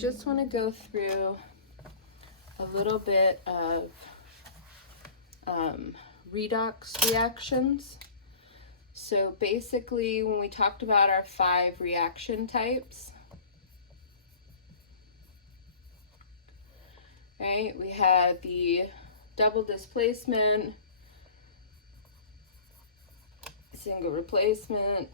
just want to go through a little bit of redox reactions. So basically, when we talked about our 5 reaction types, right, we had the double displacement, single replacement,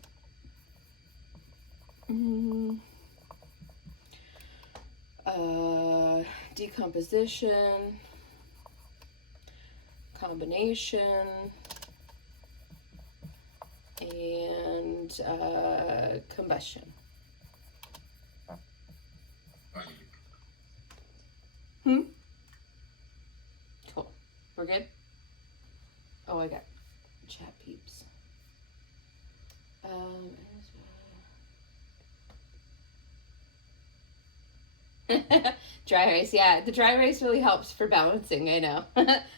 decomposition, combination, and combustion. Cool. We're good? Oh, I got chat peeps. Dry erase, yeah. The dry erase really helps for balancing, I know.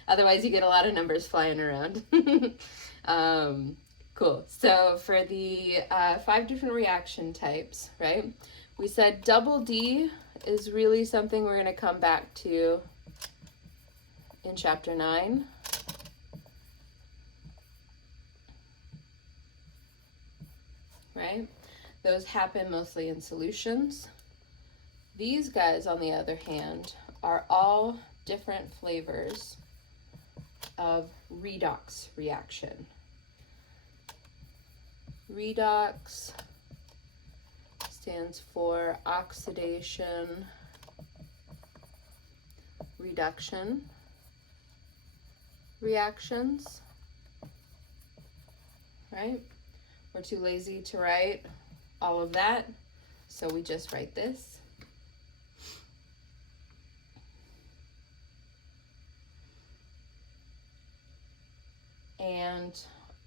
Otherwise, you get a lot of numbers flying around. Cool. So for the 5 different reaction types, right? We said double D is really something we're going to come back to in chapter 9. Right? Those happen mostly in solutions. These guys, on the other hand, are all different flavors of redox reaction. Redox stands for oxidation, reduction reactions, right? We're too lazy to write all of that, so we just write this. And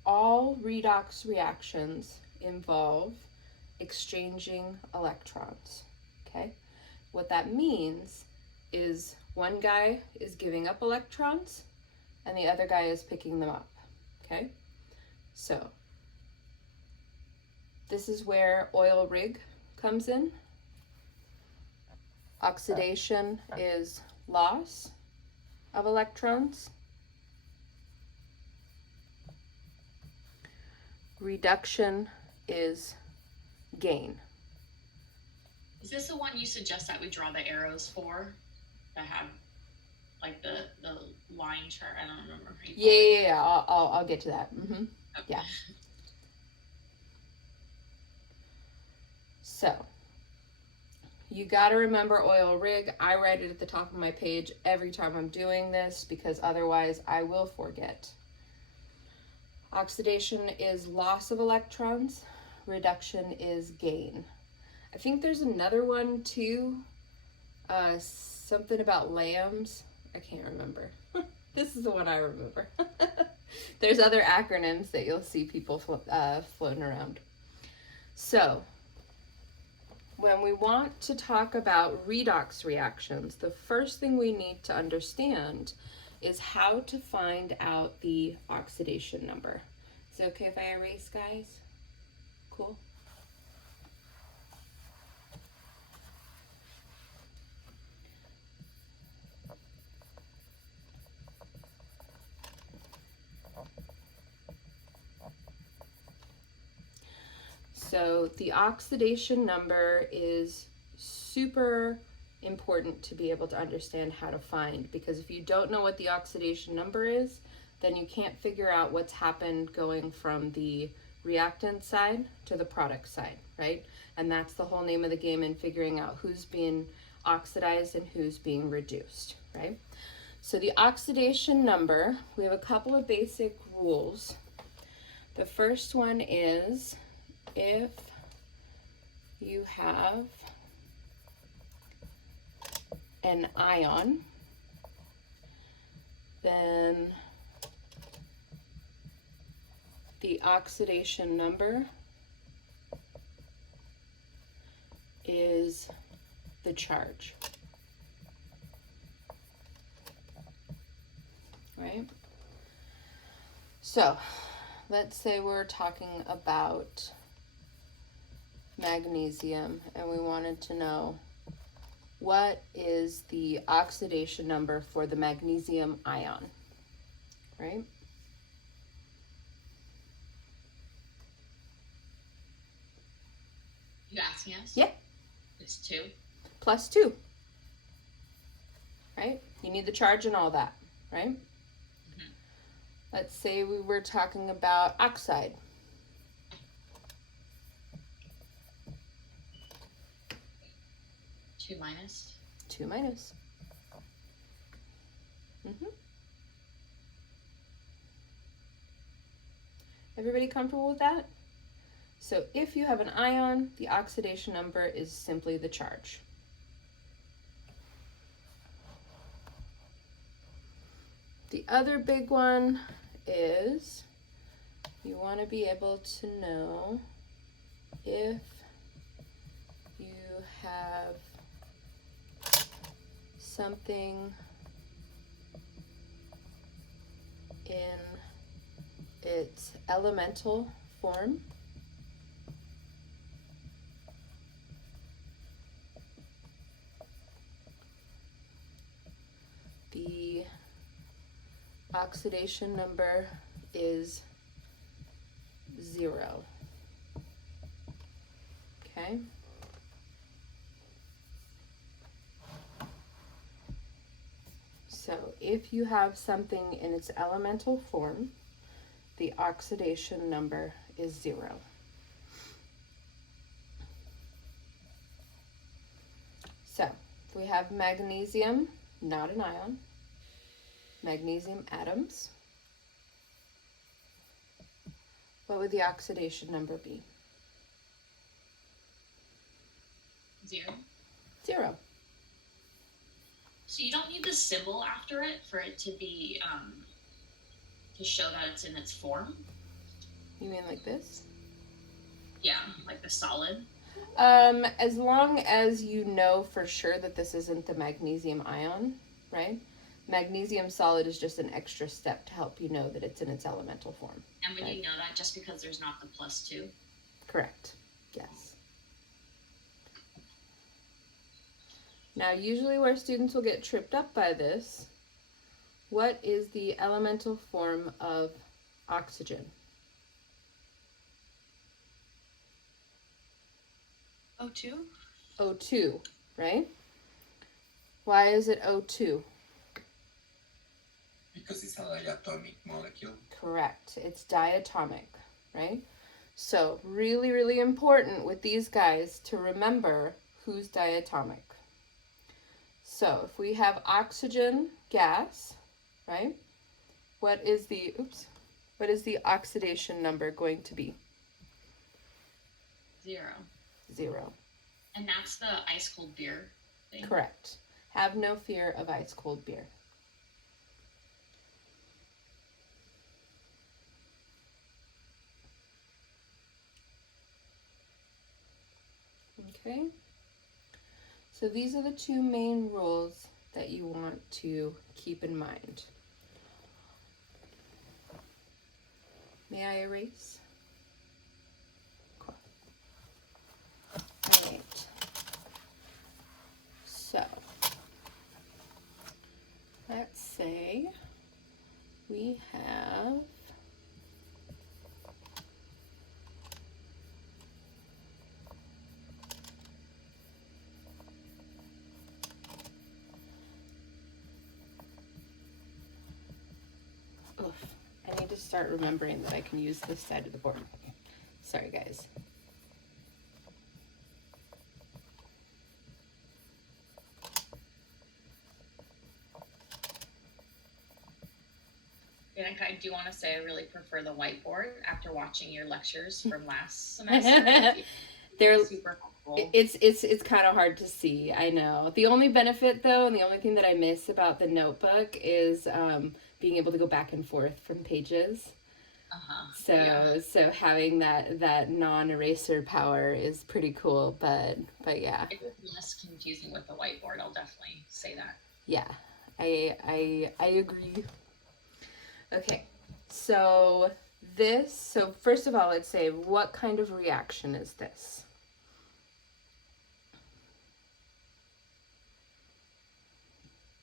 all redox reactions involve exchanging electrons, okay? What that means is one guy is giving up electrons and the other guy is picking them up, okay? So this is where oil rig comes in. Oxidation is loss of electrons. Reduction is gain. Is this the one you suggest that we draw the arrows for? That have like the line chart? I don't remember. Yeah. I'll get to that. Okay. Yeah. So you got to remember oil rig. I write it at the top of my page every time I'm doing this because otherwise I will forget. Oxidation is loss of electrons. Reduction is gain. I think there's another one too. Something about lambs. I can't remember. This is the one I remember. There's other acronyms that you'll see people floating around. So when we want to talk about redox reactions, the first thing we need to understand is how to find out the oxidation number. Is it okay if I erase, guys? Cool. So the oxidation number is super important to be able to understand how to find, because if you don't know what the oxidation number is, then you can't figure out what's happened going from the reactant side to the product side, right? And that's the whole name of the game in figuring out who's being oxidized and who's being reduced, right? So the oxidation number, we have a couple of basic rules. The first one is if you have an ion, then the oxidation number is the charge, right? So let's say we're talking about magnesium and we wanted to know what is the oxidation number for the magnesium ion, right? You asking us? Yeah. It's 2. Plus 2, right? You need the charge and all that, right? Mm-hmm. Let's say we were talking about oxide. 2 minus. 2 minus. Mm-hmm. Everybody comfortable with that? So if you have an ion, the oxidation number is simply the charge. The other big one is you want to be able to know if you have something in its elemental form. The oxidation number is 0. Okay? So if you have something in its elemental form, the oxidation number is 0. So if we have magnesium, not an ion, magnesium atoms, what would the oxidation number be? 0. 0. So you don't need the symbol after it for it to be, to show that it's in its form? You mean like this? Yeah, like the solid. As long as you know for sure that this isn't the magnesium ion, right? Magnesium solid is just an extra step to help you know that it's in its elemental form. And would right? you know that just because there's not the +2? Correct. Yes. Now, usually where students will get tripped up by this, what is the elemental form of oxygen? O2? O2, right? Why is it O2? Because it's a diatomic molecule. Correct. It's diatomic, right? So really, really important with these guys to remember who's diatomic. So if we have oxygen gas, right? What is the oxidation number going to be? 0. 0. And that's the ice cold beer thing? Correct. Have no fear of ice cold beer. Okay. So these are the 2 main rules that you want to keep in mind. May I erase? Cool. All right. So, let's say we have I need to start remembering that I can use this side of the board. Sorry, guys. Danica, I do want to say I really prefer the whiteboard after watching your lectures from last semester. They're super helpful. It's kind of hard to see. I know. The only benefit, though, and the only thing that I miss about the notebook is being able to go back and forth from pages. So having that non-eraser power is pretty cool. But yeah. It was less confusing with the whiteboard. I'll definitely say that. Yeah, I agree. Okay, so first of all, let's say, what kind of reaction is this?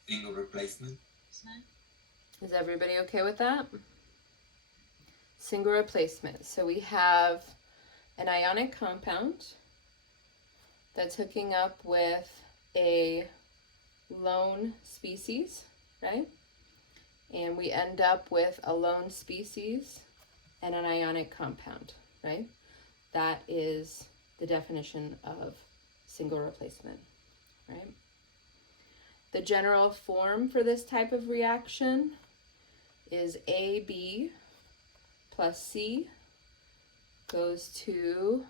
Single replacement. Is everybody okay with that? Single replacement. So we have an ionic compound that's hooking up with a lone species, right? And we end up with a lone species and an ionic compound, right? That is the definition of single replacement, right? The general form for this type of reaction is AB plus C goes to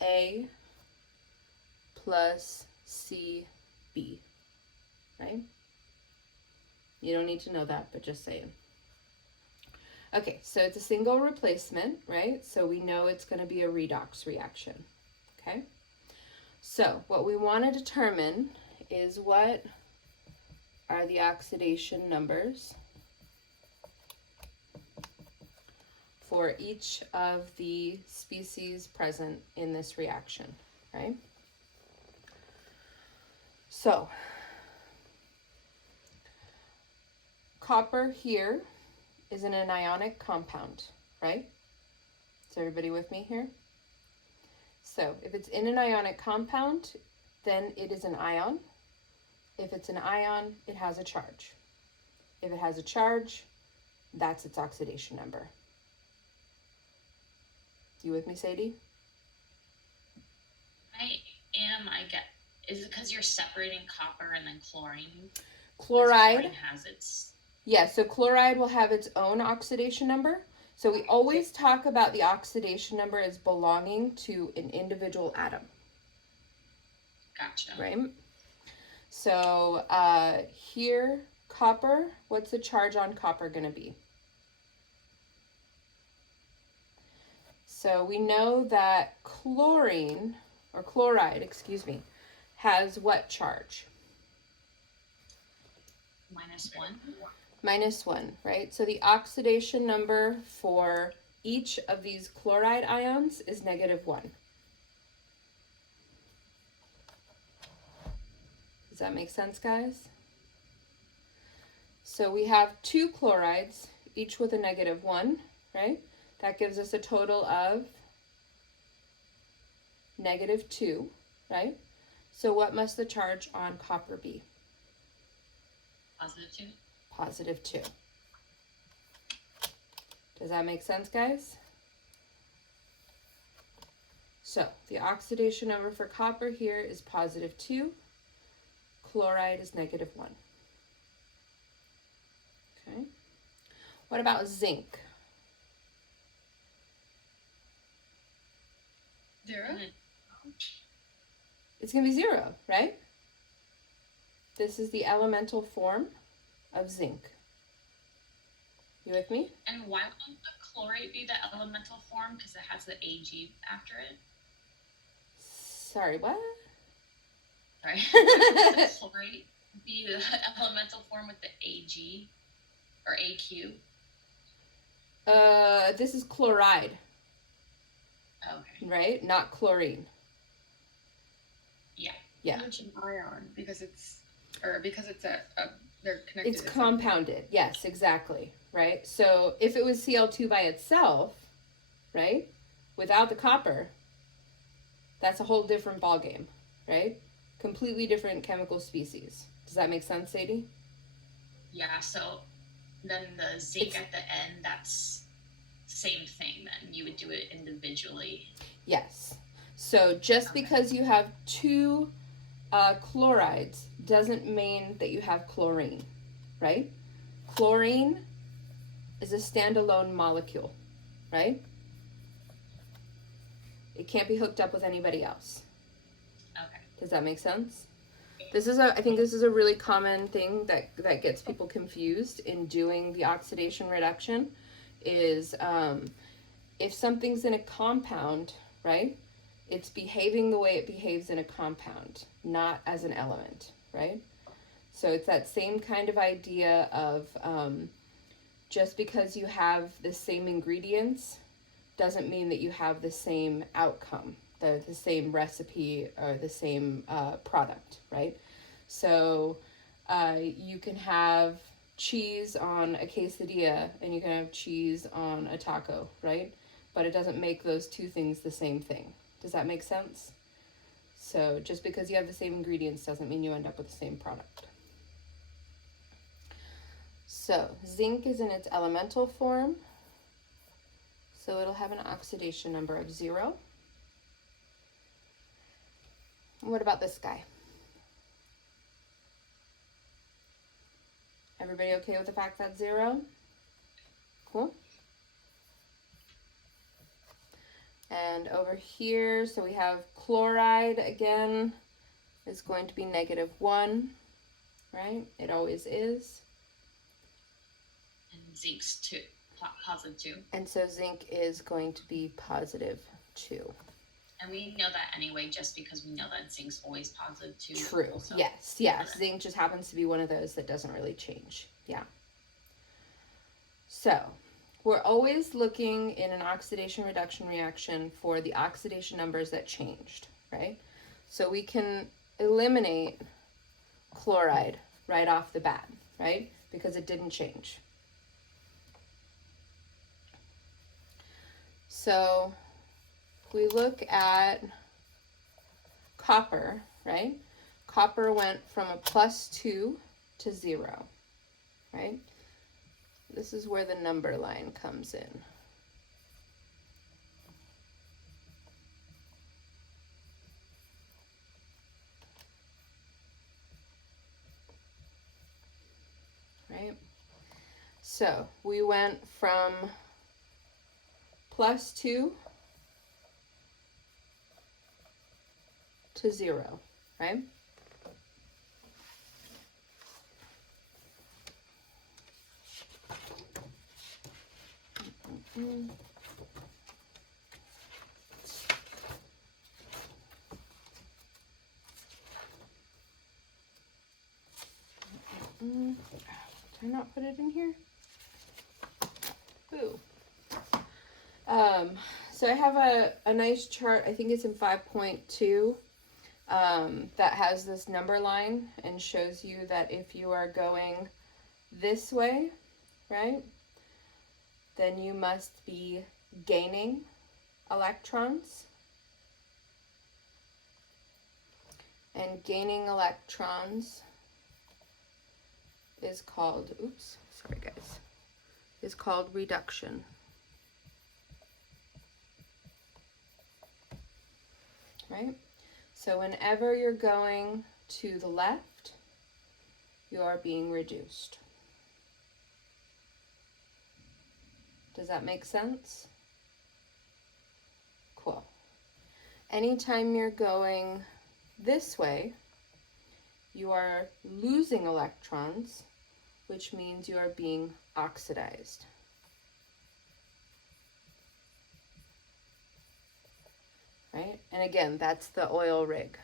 A plus CB, right? You don't need to know that, but just saying. Okay, so it's a single replacement, right? So we know it's going to be a redox reaction, okay? So what we want to determine is what are the oxidation numbers for each of the species present in this reaction, right? So, copper here is in an ionic compound, right? Is everybody with me here? So, if it's in an ionic compound, then it is an ion. If it's an ion, it has a charge. If it has a charge, that's its oxidation number. You with me, Sadie? I am, I get. Is it because you're separating copper and then chlorine? Chloride. Chlorine has its... Yeah, so chloride will have its own oxidation number. So we always talk about the oxidation number as belonging to an individual atom. Gotcha. Right? So here, copper, what's the charge on copper going to be? So we know that chloride, has what charge? -1. -1, right? So the oxidation number for each of these chloride ions is -1. Does that make sense, guys? So we have 2 chlorides, each with a -1, right? That gives us a total of -2, right? So what must the charge on copper be? +2. +2. Does that make sense, guys? So the oxidation number for copper here is +2. Chloride is -1. Okay. What about zinc? 0. It's going to be 0, right? This is the elemental form of zinc. You with me? And why won't the chlorate be the elemental form? Because it has the Ag after it. Sorry, what? Sorry. Why would the chlorate be the elemental form with the Ag or AQ? This is chloride, Okay. right? Not chlorine. Yeah. Yeah. You mentioned ion because it's they're connected. It's compounded. Yes, exactly. Right? So if it was Cl2 by itself, right? Without the copper, that's a whole different ballgame, right? Completely different chemical species. Does that make sense, Sadie? Yeah, so then the zinc at the end, that's same thing then. You would do it individually. Yes. So just Okay. because you have 2 chlorides doesn't mean that you have chlorine, right? Chlorine is a standalone molecule, right? It can't be hooked up with anybody else. Okay. Does that make sense? I think this is a really common thing that gets people confused in doing the oxidation reduction is if something's in a compound, right? It's behaving the way it behaves in a compound, not as an element, right? So it's that same kind of idea of just because you have the same ingredients doesn't mean that you have the same outcome, the same recipe or the same product, right? So You can have cheese on a quesadilla and you can have cheese on a taco, right? But it doesn't make those two things the same thing. Does that make sense? So just because you have the same ingredients doesn't mean you end up with the same product. So zinc is in its elemental form. So it'll have an oxidation number of 0. What about this guy? Everybody okay with the fact that's 0? Cool. And over here, so we have chloride again is going to be -1, right? It always is. And zinc's +2. And so zinc is going to be +2. And we know that anyway, just because we know that zinc's always +2. True. So. Yes. Zinc just happens to be one of those that doesn't really change. Yeah. So we're always looking in an oxidation reduction reaction for the oxidation numbers that changed, right? So we can eliminate chloride right off the bat, right? Because it didn't change. So if we look at copper, right? Copper went from a +2 to 0, right? This is where the number line comes in. Right? So we went from +2 to 0, right? Did I not put it in here? Ooh. So I have a nice chart, I think it's in 5.2, that has this number line and shows you that if you are going this way, right, then you must be gaining electrons. And gaining electrons is called, is called reduction. Right? So whenever you're going to the left, you are being reduced. Does that make sense? Cool. Anytime you're going this way, you are losing electrons, which means you are being oxidized. Right? And again, that's the oil rig.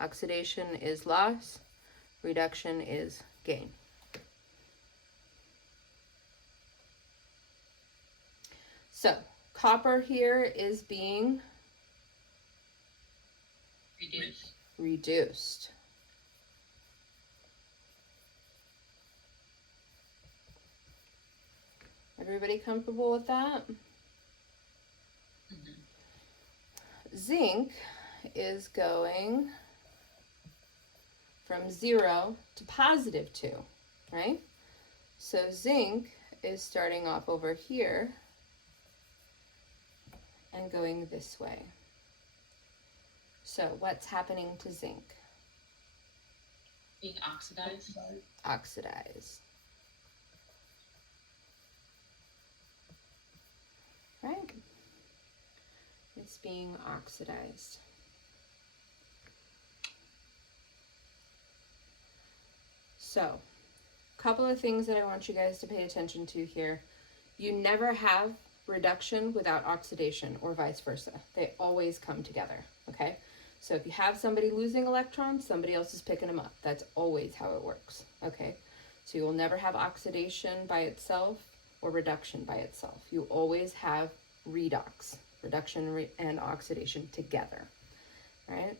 Oxidation is loss, reduction is gain. So, copper here is being reduced. Everybody comfortable with that? Zinc is going from 0 to +2, right? So zinc is starting off over here and going this way. So what's happening to zinc? Being oxidized. Oxidized. Right? It's being oxidized. So, a couple of things that I want you guys to pay attention to here. You never have reduction without oxidation or vice versa. They always come together, okay? So if you have somebody losing electrons, somebody else is picking them up. That's always how it works, okay? So you will never have oxidation by itself or reduction by itself. You always have redox, reduction and oxidation together, right?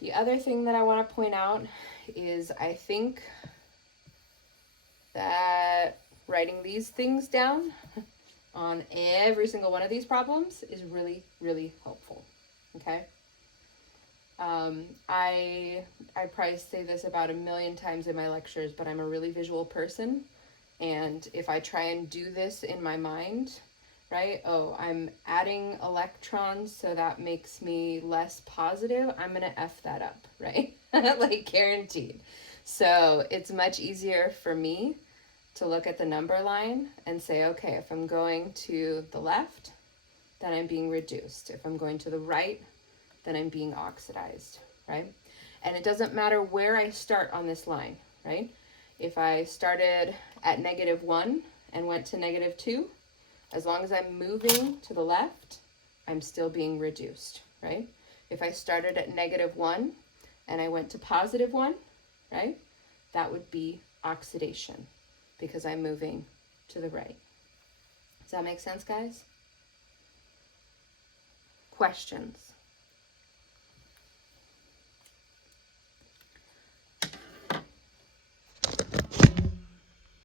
The other thing that I want to point out is I think that writing these things down on every single one of these problems is really, really helpful. Okay. I probably say this about 1,000,000 times in my lectures, but I'm a really visual person. And if I try and do this in my mind, right? Oh, I'm adding electrons, so that makes me less positive. I'm going to F that up, right? Like guaranteed. So it's much easier for me to look at the number line and say, okay, if I'm going to the left, then I'm being reduced. If I'm going to the right, then I'm being oxidized, right? And it doesn't matter where I start on this line, right? If I started at -1 and went to -2, as long as I'm moving to the left, I'm still being reduced, right? If I started at -1 and I went to +1, right? That would be oxidation because I'm moving to the right. Does that make sense, guys? Questions?